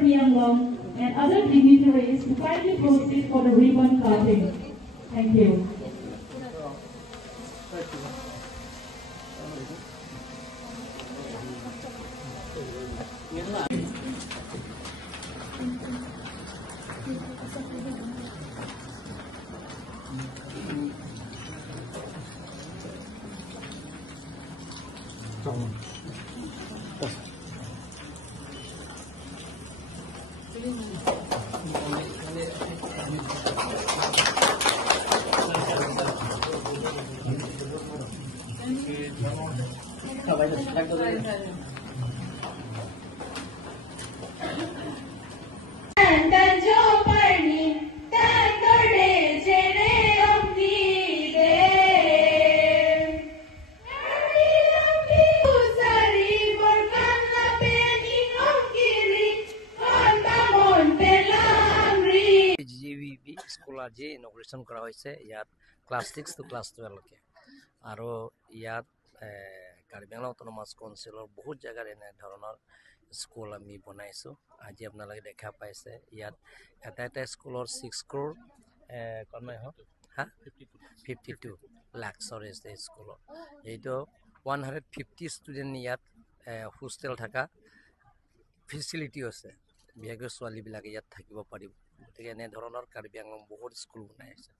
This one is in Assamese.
Party Anglong and other dignitaries to kindly proceed for the ribbon cutting. Thank you. School আজি ইনগ্ৰেশ্যন কৰা হৈছে ইয়াত ক্লাছ 6 to ক্লাছ 12 লৈকে আৰু ইয়াত কাৰ্বি আংলং অটোনমাস কাউন্সিলৰ বহুত জায়গাৰ এনে ধৰণৰ স্কুল আমি বনাইছো আজি আপোনালোকে দেখা পাইছে ইয়াত এটা স্কুলৰ 6 crore কমে হ 52 lakhs আছে স্কুলৰ এইটো 150 ষ্টুডেন্ট ইয়াত হোস্টেল থাকা ফেসিলিটি আছে বিশেষকৈ ছোৱালীবিলাকে ইয়াত থাকিব পাৰিব গতিকে এনে ধৰণৰ কাৰ্বি আংলং বহুত স্কুল বনাই আছে